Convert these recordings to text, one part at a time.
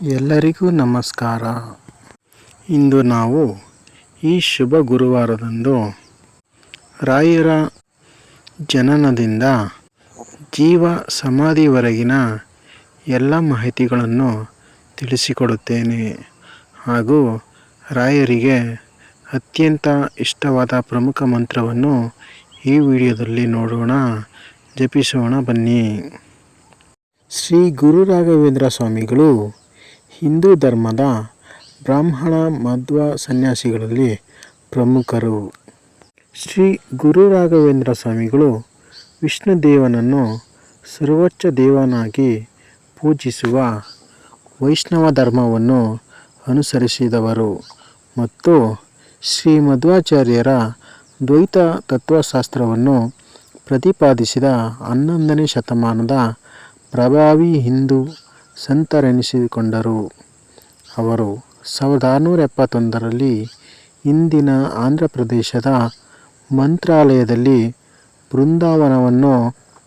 ಎಲ್ಲರಿಗೂ ನಮಸ್ಕಾರ. ಇಂದು ನಾವು ಈ ಶುಭ ಗುರುವಾರದಂದು ರಾಯರ ಜನನದಿಂದ ಜೀವ ಸಮಾಧಿವರೆಗಿನ ಎಲ್ಲ ಮಾಹಿತಿಗಳನ್ನು ತಿಳಿಸಿಕೊಡುತ್ತೇನೆ. ಹಾಗೂ ರಾಯರಿಗೆ ಅತ್ಯಂತ ಇಷ್ಟವಾದ ಪ್ರಮುಖ ಮಂತ್ರವನ್ನು ಈ ವಿಡಿಯೋದಲ್ಲಿ ನೋಡೋಣ, ಜಪಿಸೋಣ ಬನ್ನಿ. ಶ್ರೀ ಗುರು ರಾಘವೇಂದ್ರ ಸ್ವಾಮಿಗಳು ಹಿಂದೂ ಧರ್ಮದ ಬ್ರಾಹ್ಮಣ ಮಧ್ವ ಸನ್ಯಾಸಿಗಳಲ್ಲಿ ಪ್ರಮುಖರು. ಶ್ರೀ ಗುರು ರಾಘವೇಂದ್ರ ಸ್ವಾಮಿಗಳು ವಿಷ್ಣುದೇವನನ್ನು ಸರ್ವೋಚ್ಚ ದೇವನಾಗಿ ಪೂಜಿಸುವ ವೈಷ್ಣವ ಧರ್ಮವನ್ನು ಅನುಸರಿಸಿದವರು ಮತ್ತು ಶ್ರೀ ಮಧ್ವಾಚಾರ್ಯರ ದ್ವೈತ ತತ್ವಶಾಸ್ತ್ರವನ್ನು ಪ್ರತಿಪಾದಿಸಿದ ಹನ್ನೊಂದನೇ ಶತಮಾನದ ಪ್ರಭಾವಿ ಹಿಂದೂ ಸಂತರೆನಿಸಿಕೊಂಡರು. ಅವರು ಸಾವಿರದ ಆರುನೂರ ಎಪ್ಪತ್ತೊಂದರಲ್ಲಿ ಇಂದಿನ ಆಂಧ್ರ ಪ್ರದೇಶದ ಮಂತ್ರಾಲಯದಲ್ಲಿ ಬೃಂದಾವನವನ್ನು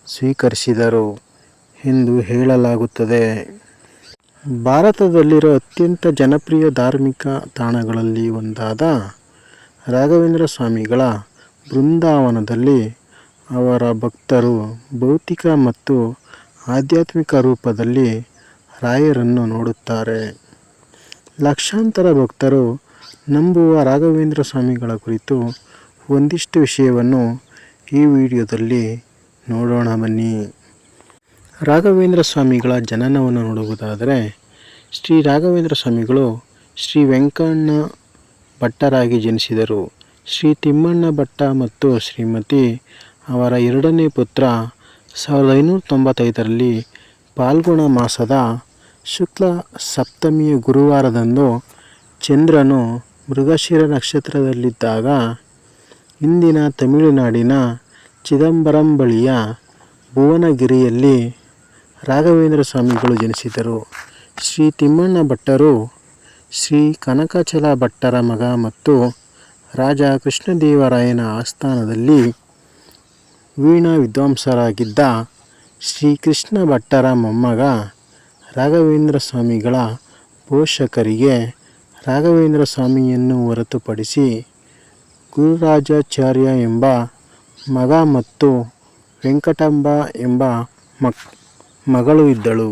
ಸ್ವೀಕರಿಸಿದರು ಎಂದು ಹೇಳಲಾಗುತ್ತದೆ. ಭಾರತದಲ್ಲಿರೋ ಅತ್ಯಂತ ಜನಪ್ರಿಯ ಧಾರ್ಮಿಕ ತಾಣಗಳಲ್ಲಿ ಒಂದಾದ ರಾಘವೇಂದ್ರ ಸ್ವಾಮಿಗಳ ಬೃಂದಾವನದಲ್ಲಿ ಅವರ ಭಕ್ತರು ಭೌತಿಕ ಮತ್ತು ಆಧ್ಯಾತ್ಮಿಕ ರೂಪದಲ್ಲಿ ರಾಯರನ್ನು ನೋಡುತ್ತಾರೆ. ಲಕ್ಷಾಂತರ ಭಕ್ತರು ನಂಬುವ ರಾಘವೇಂದ್ರ ಸ್ವಾಮಿಗಳ ಕುರಿತು ಒಂದಿಷ್ಟು ವಿಷಯವನ್ನು ಈ ವಿಡಿಯೋದಲ್ಲಿ ನೋಡೋಣ ಬನ್ನಿ. ರಾಘವೇಂದ್ರ ಸ್ವಾಮಿಗಳ ಜನನವನ್ನು ನೋಡುವುದಾದರೆ, ಶ್ರೀ ರಾಘವೇಂದ್ರ ಸ್ವಾಮಿಗಳು ಶ್ರೀ ವೆಂಕಣ್ಣ ಭಟ್ಟರಾಗಿ ಜನಿಸಿದರು. ಶ್ರೀ ತಿಮ್ಮಣ್ಣ ಭಟ್ಟ ಮತ್ತು ಶ್ರೀಮತಿ ಅವರ ಎರಡನೇ ಪುತ್ರ ಸಾವಿರದ ಐನೂರ ತೊಂಬತ್ತೈದರಲ್ಲಿ ಪಾಲ್ಗುಣ ಮಾಸದ ಶುಕ್ಲ ಸಪ್ತಮಿಯ ಗುರುವಾರದಂದು ಚಂದ್ರನು ಮೃಗಶಿರ ನಕ್ಷತ್ರದಲ್ಲಿದ್ದಾಗ ಇಂದಿನ ತಮಿಳುನಾಡಿನ ಚಿದಂಬರಂ ಬಳಿಯ ಭುವನಗಿರಿಯಲ್ಲಿ ರಾಘವೇಂದ್ರ ಸ್ವಾಮಿಗಳು ಜನಿಸಿದರು. ಶ್ರೀ ತಿಮ್ಮಣ್ಣ ಭಟ್ಟರು, ಶ್ರೀ ಕನಕಚಲ ಭಟ್ಟರ ಮಗ ಮತ್ತು ರಾಜ ಕೃಷ್ಣದೇವರಾಯನ ಆಸ್ಥಾನದಲ್ಲಿ ವೀಣಾ ವಿದ್ವಾಂಸರಾಗಿದ್ದ ಶ್ರೀ ಕೃಷ್ಣ ಭಟ್ಟರ ಮೊಮ್ಮಗ ರಾಘವೇಂದ್ರ ಸ್ವಾಮಿಗಳ ಪೋಷಕರಿಗೆ ರಾಘವೇಂದ್ರ ಸ್ವಾಮಿಯನ್ನು ಹೊರತುಪಡಿಸಿ ಗುರುರಾಜಾಚಾರ್ಯ ಎಂಬ ಮಗ ಮತ್ತು ವೆಂಕಟಾಂಬ ಎಂಬ ಮಕ್, ಮಗಳು ಇದ್ದಳು.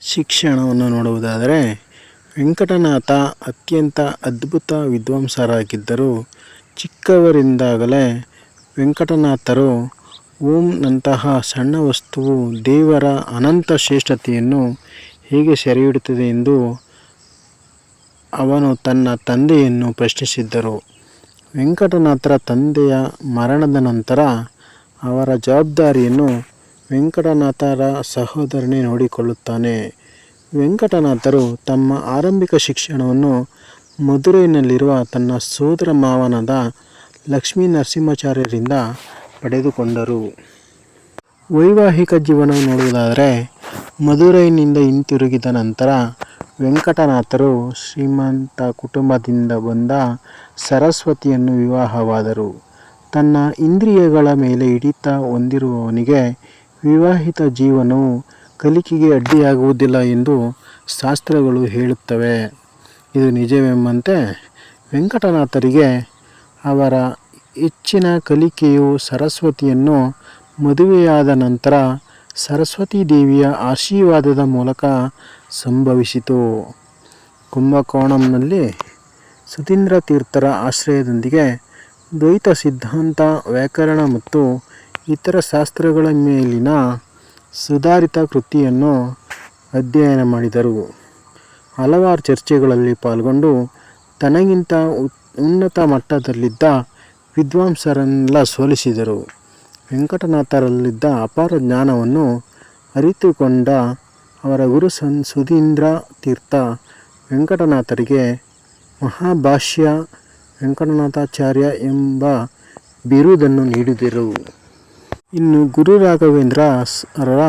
ಶಿಕ್ಷಣವನ್ನು ನೋಡುವುದಾದರೆ ವೆಂಕಟನಾಥ ಅತ್ಯಂತ ಅದ್ಭುತ ವಿದ್ವಾಂಸರಾಗಿದ್ದರು. ಚಿಕ್ಕವರಿಂದಾಗಲೇ ವೆಂಕಟನಾಥರು ಓಂನಂತಹ ಸಣ್ಣ ವಸ್ತುವು ದೇವರ ಅನಂತ ಶ್ರೇಷ್ಠತೆಯನ್ನು ಹೇಗೆ ಸೆರೆಯಿಡುತ್ತದೆ ಎಂದು ಅವನು ತನ್ನ ತಂದೆಯನ್ನು ಪ್ರಶ್ನಿಸಿದ್ದರು. ವೆಂಕಟನಾಥರ ತಂದೆಯ ಮರಣದ ನಂತರ ಅವರ ಜವಾಬ್ದಾರಿಯನ್ನು ವೆಂಕಟನಾಥರ ಸಹೋದರನೇ ನೋಡಿಕೊಳ್ಳುತ್ತಾನೆ. ವೆಂಕಟನಾಥರು ತಮ್ಮ ಆರಂಭಿಕ ಶಿಕ್ಷಣವನ್ನು ಮಧುರೈನಲ್ಲಿರುವ ತನ್ನ ಸೋದರ ಮಾವನಾದ ಲಕ್ಷ್ಮೀ ನರಸಿಂಹಾಚಾರ್ಯರಿಂದ ಪಡೆದುಕೊಂಡರು. ವೈವಾಹಿಕ ಜೀವನವನ್ನು ನೋಡುವುದಾದರೆ, ಮಧುರೈನಿಂದ ಹಿಂತಿರುಗಿದ ನಂತರ ವೆಂಕಟನಾಥರು ಶ್ರೀಮಂತ ಕುಟುಂಬದಿಂದ ಬಂದ ಸರಸ್ವತಿಯನ್ನು ವಿವಾಹವಾದರು. ತನ್ನ ಇಂದ್ರಿಯಗಳ ಮೇಲೆ ಹಿಡಿತ ಹೊಂದಿರುವವನಿಗೆ ವಿವಾಹಿತ ಜೀವನವು ಕಲಿಕೆಗೆ ಅಡ್ಡಿಯಾಗುವುದಿಲ್ಲ ಎಂದು ಶಾಸ್ತ್ರಗಳು ಹೇಳುತ್ತವೆ. ಇದು ನಿಜವೆಂಬಂತೆ ವೆಂಕಟನಾಥರಿಗೆ ಅವರ ಹೆಚ್ಚಿನ ಕಲಿಕೆಯು ಸರಸ್ವತಿಯನ್ನು ಮದುವೆಯಾದ ನಂತರ ಸರಸ್ವತಿ ದೇವಿಯ ಆಶೀರ್ವಾದದ ಮೂಲಕ ಸಂಭವಿಸಿತು. ಕುಂಭಕೋಣಂನಲ್ಲಿ ಸುಧೀಂದ್ರ ತೀರ್ಥರ ಆಶ್ರಯದೊಂದಿಗೆ ದ್ವೈತ ಸಿದ್ಧಾಂತ, ವ್ಯಾಕರಣ ಮತ್ತು ಇತರ ಶಾಸ್ತ್ರಗಳ ಮೇಲಿನ ಸುಧಾರಿತ ಕೃತಿಯನ್ನು ಅಧ್ಯಯನ ಮಾಡಿದರು. ಹಲವಾರು ಚರ್ಚೆಗಳಲ್ಲಿ ಪಾಲ್ಗೊಂಡು ತನಗಿಂತ ಉನ್ನತ ಮಟ್ಟದಲ್ಲಿದ್ದ ವಿದ್ವಾಂಸರನ್ನೆಲ್ಲ ಸೋಲಿಸಿದರು. ವೆಂಕಟನಾಥರಲ್ಲಿದ್ದ ಅಪಾರ ಜ್ಞಾನವನ್ನು ಅರಿತುಕೊಂಡ ಅವರ ಗುರು ಸನ್ ಸುಧೀಂದ್ರ ತೀರ್ಥ ವೆಂಕಟನಾಥರಿಗೆ ಮಹಾಭಾಷ್ಯ ವೆಂಕಟನಾಥಾಚಾರ್ಯ ಎಂಬ ಬಿರುದನ್ನು ನೀಡಿದರು. ಇನ್ನು ಗುರು ರಾಘವೇಂದ್ರ ಅವರ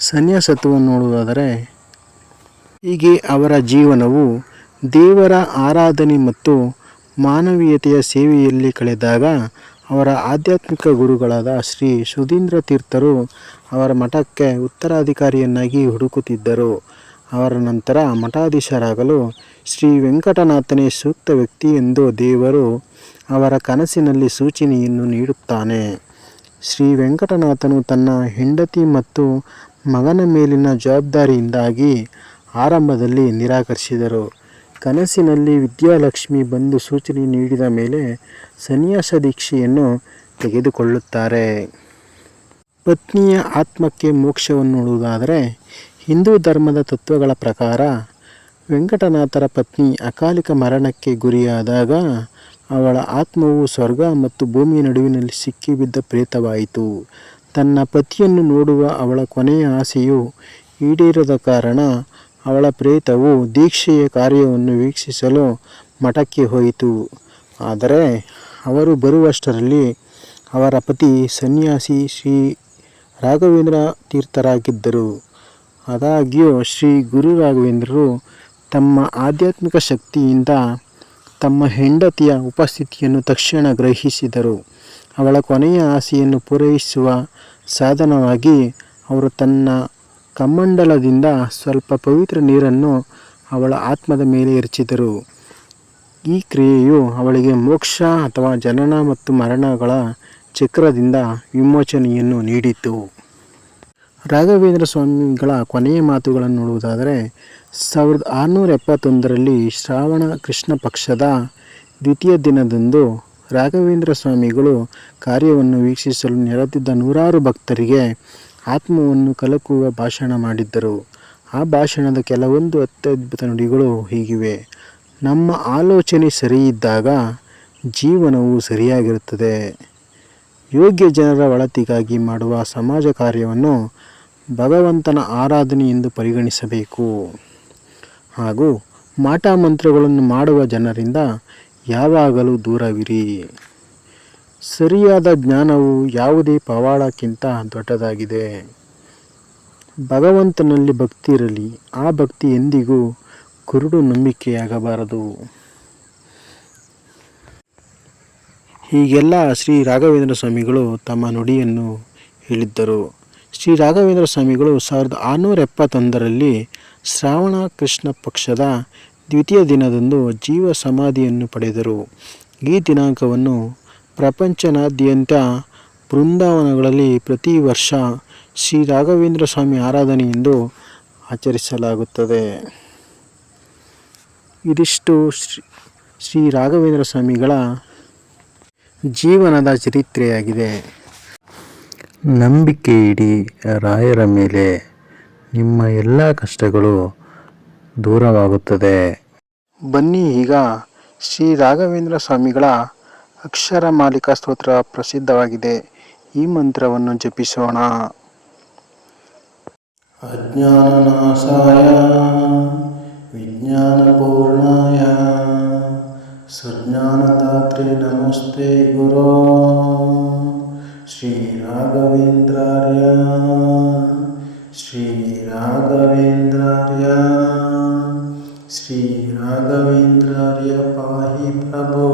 ಸನ್ಯಾಸತ್ವವನ್ನು ನೋಡುವುದಾದರೆ, ಹೀಗೆ ಅವರ ಜೀವನವು ದೇವರ ಆರಾಧನೆ ಮತ್ತು ಮಾನವೀಯತೆಯ ಸೇವೆಯಲ್ಲಿ ಕಳೆದಾಗ ಅವರ ಆಧ್ಯಾತ್ಮಿಕ ಗುರುಗಳಾದ ಶ್ರೀ ಸುಧೀಂದ್ರ ತೀರ್ಥರು ಅವರ ಮಠಕ್ಕೆ ಉತ್ತರಾಧಿಕಾರಿಯನ್ನಾಗಿ ಹುಡುಕುತ್ತಿದ್ದರು. ಅವರ ನಂತರ ಮಠಾಧೀಶರಾಗಲು ಶ್ರೀ ವೆಂಕಟನಾಥನೇ ಸೂಕ್ತ ವ್ಯಕ್ತಿ ಎಂದು ದೇವರು ಅವರ ಕನಸಿನಲ್ಲಿ ಸೂಚನೆಯನ್ನು ನೀಡುತ್ತಾನೆ. ಶ್ರೀ ವೆಂಕಟನಾಥನು ತನ್ನ ಹೆಂಡತಿ ಮತ್ತು ಮಗನ ಮೇಲಿನ ಜವಾಬ್ದಾರಿಯಿಂದಾಗಿ ಆರಂಭದಲ್ಲಿ ನಿರಾಕರಿಸಿದರು. ಕನಸಿನಲ್ಲಿ ವಿದ್ಯಾಲಕ್ಷ್ಮಿ ಬಂದು ಸೂಚನೆ ನೀಡಿದ ಮೇಲೆ ಸನ್ಯಾಸ ದೀಕ್ಷೆಯನ್ನು ತೆಗೆದುಕೊಳ್ಳುತ್ತಾರೆ. ಪತ್ನಿಯ ಆತ್ಮಕ್ಕೆ ಮೋಕ್ಷವನ್ನು ನೋಡುವುದಾದರೆ ಹಿಂದೂ ಧರ್ಮದ ತತ್ವಗಳ ಪ್ರಕಾರ ವೆಂಕಟನಾಥರ ಪತ್ನಿ ಅಕಾಲಿಕ ಮರಣಕ್ಕೆ ಗುರಿಯಾದಾಗ ಅವಳ ಆತ್ಮವು ಸ್ವರ್ಗ ಮತ್ತು ಭೂಮಿಯ ನಡುವಿನಲ್ಲಿ ಸಿಕ್ಕಿಬಿದ್ದ ಪ್ರೇತವಾಯಿತು. ತನ್ನ ಪತಿಯನ್ನು ನೋಡುವ ಅವಳ ಕೊನೆಯ ಆಸೆಯು ಈಡೇರದ ಕಾರಣ ಅವಳ ಪ್ರೇತವು ದೀಕ್ಷೆಯ ಕಾರ್ಯವನ್ನು ವೀಕ್ಷಿಸಲು ಮಠಕ್ಕೆ ಹೋಯಿತು. ಆದರೆ ಅವರು ಬರುವಷ್ಟರಲ್ಲಿ ಅವರ ಪತಿ ಸನ್ಯಾಸಿ ಶ್ರೀ ರಾಘವೇಂದ್ರ ತೀರ್ಥರಾಗಿದ್ದರು. ಆದಾಗ್ಯೂ ಶ್ರೀ ಗುರು ರಾಘವೇಂದ್ರರು ತಮ್ಮ ಆಧ್ಯಾತ್ಮಿಕ ಶಕ್ತಿಯಿಂದ ತಮ್ಮ ಹೆಂಡತಿಯ ಉಪಸ್ಥಿತಿಯನ್ನು ತಕ್ಷಣ ಗ್ರಹಿಸಿದರು. ಅವಳ ಕೊನೆಯ ಆಸೆಯನ್ನು ಪೂರೈಸುವ ಸಾಧನವಾಗಿ ಅವರು ತನ್ನ ಕಮಂಡಲದಿಂದ ಸ್ವಲ್ಪ ಪವಿತ್ರ ನೀರನ್ನು ಅವಳ ಆತ್ಮದ ಮೇಲೆ ಎರಚಿದರು. ಈ ಕ್ರಿಯೆಯು ಅವಳಿಗೆ ಮೋಕ್ಷ ಅಥವಾ ಜನನ ಮತ್ತು ಮರಣಗಳ ಚಕ್ರದಿಂದ ವಿಮೋಚನೆಯನ್ನು ನೀಡಿತು. ರಾಘವೇಂದ್ರ ಸ್ವಾಮಿಗಳ ಕೊನೆಯ ಮಾತುಗಳನ್ನು ನೋಡುವುದಾದರೆ, ಸಾವಿರದ ಆರುನೂರ ಎಪ್ಪತ್ತೊಂದರಲ್ಲಿ ಶ್ರಾವಣ ಕೃಷ್ಣ ಪಕ್ಷದ ದ್ವಿತೀಯ ದಿನದಂದು ರಾಘವೇಂದ್ರ ಸ್ವಾಮಿಗಳು ಕಾರ್ಯವನ್ನು ವೀಕ್ಷಿಸಲು ನೆರೆದಿದ್ದ ನೂರಾರು ಭಕ್ತರಿಗೆ ಆತ್ಮವನ್ನು ಕಲಕುವ ಭಾಷಣ ಮಾಡಿದ್ದರು. ಆ ಭಾಷಣದ ಕೆಲವೊಂದು ಅತ್ಯದ್ಭುತ ನುಡಿಗಳು ಹೀಗಿವೆ. ನಮ್ಮ ಆಲೋಚನೆ ಸರಿಯಿದ್ದಾಗ ಜೀವನವು ಸರಿಯಾಗಿರುತ್ತದೆ. ಯೋಗ್ಯ ಜನರ ಒಳತಿಗಾಗಿ ಮಾಡುವ ಸಮಾಜ ಕಾರ್ಯವನ್ನು ಭಗವಂತನ ಆರಾಧನೆ ಎಂದು ಪರಿಗಣಿಸಬೇಕು. ಹಾಗೂ ಮಾಟ ಮಂತ್ರಗಳನ್ನು ಮಾಡುವ ಜನರಿಂದ ಯಾವಾಗಲೂ ದೂರವಿರಿ. ಸರಿಯಾದ ಜ್ಞಾನವು ಯಾವುದೇ ಪವಾಡಕ್ಕಿಂತ ದೊಡ್ಡದಾಗಿದೆ. ಭಗವಂತನಲ್ಲಿ ಭಕ್ತಿ ಇರಲಿ, ಆ ಭಕ್ತಿ ಎಂದಿಗೂ ಕುರುಡು ನಂಬಿಕೆಯಾಗಬಾರದು. ಹೀಗೆಲ್ಲ ಶ್ರೀ ರಾಘವೇಂದ್ರ ಸ್ವಾಮಿಗಳು ತಮ್ಮ ನುಡಿಯನ್ನು ಹೇಳಿದ್ದರು. ಶ್ರೀ ರಾಘವೇಂದ್ರ ಸ್ವಾಮಿಗಳು ಸಾವಿರದ ಆರುನೂರ ಎಪ್ಪತ್ತೊಂದರಲ್ಲಿ ಶ್ರಾವಣ ಕೃಷ್ಣ ಪಕ್ಷದ ದ್ವಿತೀಯ ದಿನದಂದು ಜೀವ ಸಮಾಧಿಯನ್ನು ಪಡೆದರು. ಈ ದಿನಾಂಕವನ್ನು ಪ್ರಪಂಚನಾದ್ಯಂತ ಬೃಂದಾವನಗಳಲ್ಲಿ ಪ್ರತಿ ವರ್ಷ ಶ್ರೀ ರಾಘವೇಂದ್ರ ಸ್ವಾಮಿ ಆರಾಧನೆ ಎಂದು ಆಚರಿಸಲಾಗುತ್ತದೆ. ಇದಿಷ್ಟು ಶ್ರೀ ಶ್ರೀ ರಾಘವೇಂದ್ರ ಸ್ವಾಮಿಗಳ ಜೀವನದ ಚರಿತ್ರೆಯಾಗಿದೆ. ನಂಬಿಕೆ ಇಡಿ ರಾಯರ ಮೇಲೆ ನಿಮ್ಮ ಎಲ್ಲ ಕಷ್ಟಗಳು ದೂರವಾಗುತ್ತದೆ. ಬನ್ನಿ ಈಗ ಶ್ರೀ ರಾಘವೇಂದ್ರ ಸ್ವಾಮಿಗಳ ಅಕ್ಷರ ಮಾಲಿಕಾ ಸ್ತೋತ್ರ ಪ್ರಸಿದ್ಧವಾಗಿದೆ. ಈ ಮಂತ್ರವನ್ನು ಜಪಿಸೋಣ. ಅಜ್ಞಾನನಾಶಾಯ, ವಿಜ್ಞಾನಪೂರ್ಣಾಯ, ಸುಜ್ಞಾನದಾತ್ರೆ ನಮಸ್ತೆ ಗುರು. ಶ್ರೀ ರಾಘವೇಂದ್ರಾರ್ಯ ಶ್ರೀ ರಾಘವೇಂದ್ರಾರ್ಯ ಶ್ರೀ ರಾಘವೇಂದ್ರಾರ್ಯ ಪಾಹಿ ಪ್ರಭೋ.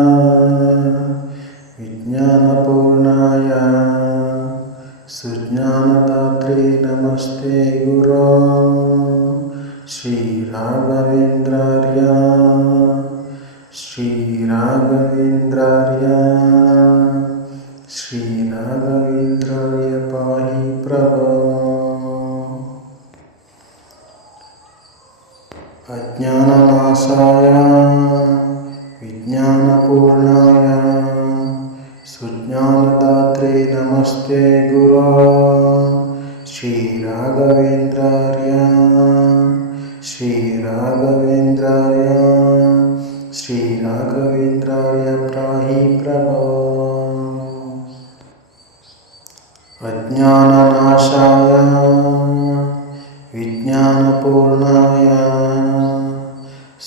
ನಮಸ್ತೆ ಗುರೋ ಶ್ರೀ ರಾಘವೇಂದ್ರಾರ್ಯ ಶ್ರೀ ರಾಘವೇಂದ್ರಾರ್ಯ ಶ್ರೀ ರಾಘವೇಂದ್ರಾರ್ಯ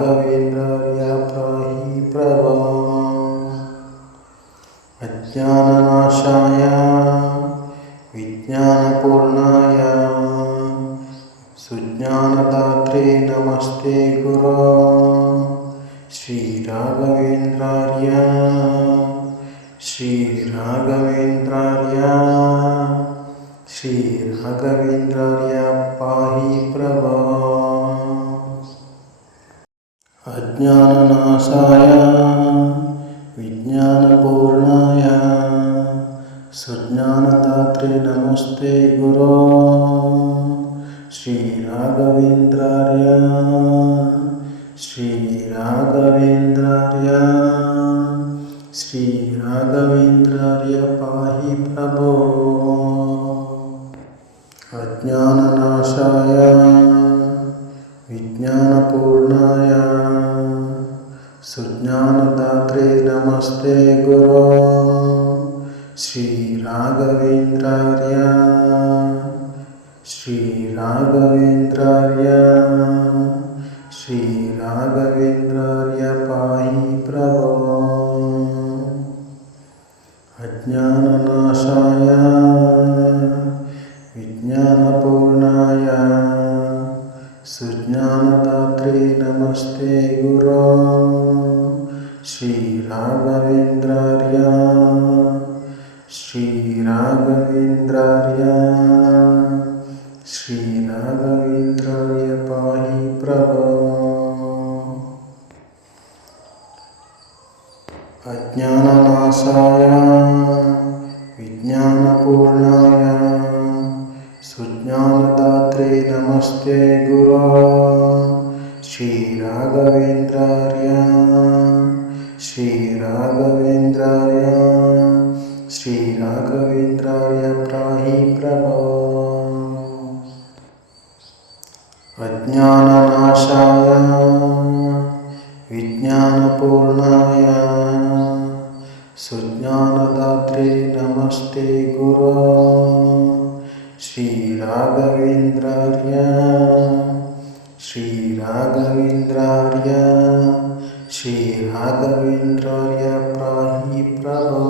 राघवेन्द्रव्यापाही प्रभा। श्रीराघवेन्द्रार्य श्रीराघवेन्द्रार्य श्रीराघवेन्द्रार्य पाहि प्रभो अज्ञाननाशाय अज्ञाननाशाय नमस्ते गुरो श्रीराघवेन्द्रार्य श्रीराघवेन्द्रार्य श्रीराघवेन्द्रार्य प्राहि अज्ञाननाशाय विज्ञानपूर्णाय सुज्ञानदात्रे नमस्ते गुरो श्रीराघवेन्द्रार्य। श्रीराघवेन्द्रार्य। श्रीराघवेन्द्रार्य प्राहि प्रभो।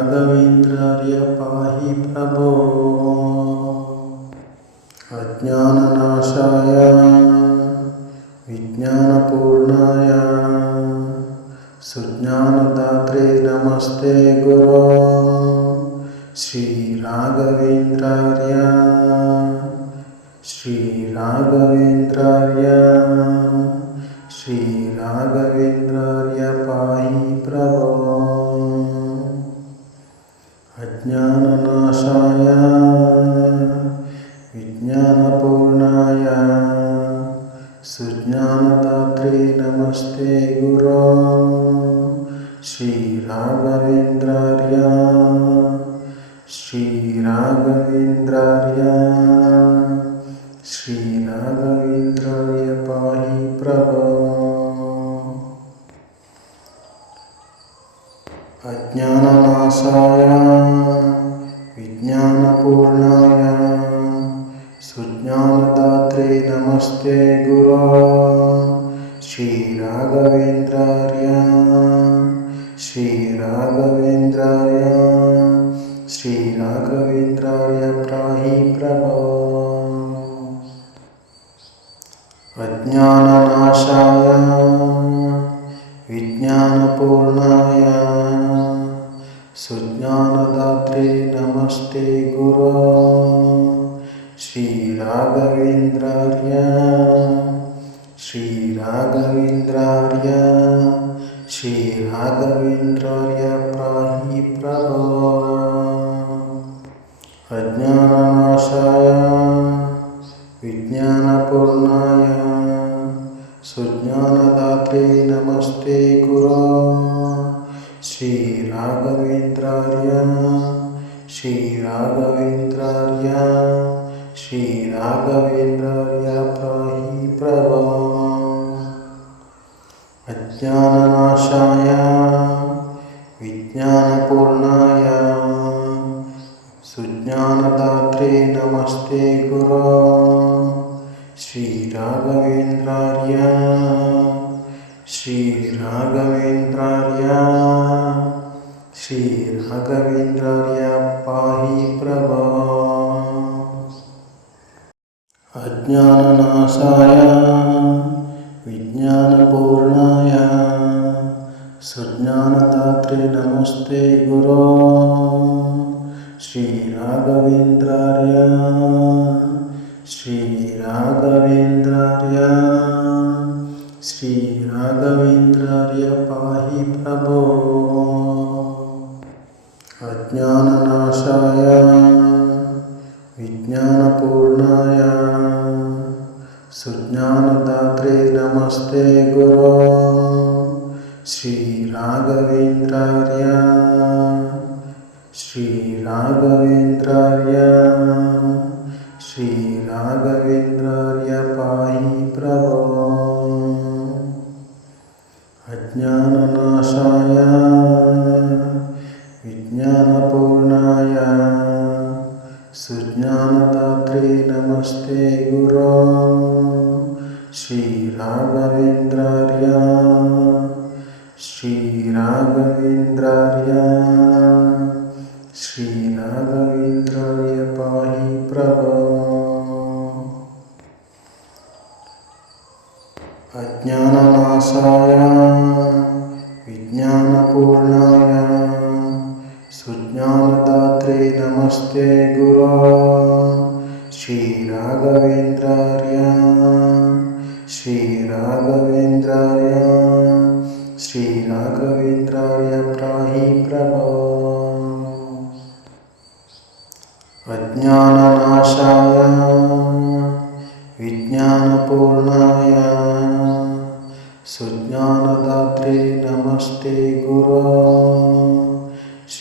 ರಾಘವೇಂದ್ರಾರ್ಯ ಪಾಹಿ ಪ್ರಭೋ ಅಜ್ಞಾನನಾಶಾಯ ವಿಜ್ಞಾನಪೂರ್ಣಾಯ ಸುಜ್ಞಾನದಾತ್ರೆ ನಮಸ್ತೆ ಗುರು ಶ್ರೀ ರಾಘವೇಂದ್ರ श्रीराघवेन्द्रार्य श्रीराघवेन्द्रार्य श्रीराघवेन्द्रार्य पाहि प्रभो अज्ञाननाशाय अज्ञाननाशाय श्रीराघवेन्द्रार्य श्रीराघवेन्द्रार्य श्रीराघवेन्द्रार्य पाहि प्रभो अज्ञाननाशाय अज्ञाननाशाय विज्ञानपूर्णाय सज्ञानदात्रे नमस्ते गुरो श्रीराघवेन्द्रार्य। श्रीराघवेन्द्रार्य राघवे अज्ञाननाशाय विज्ञानपूर्ण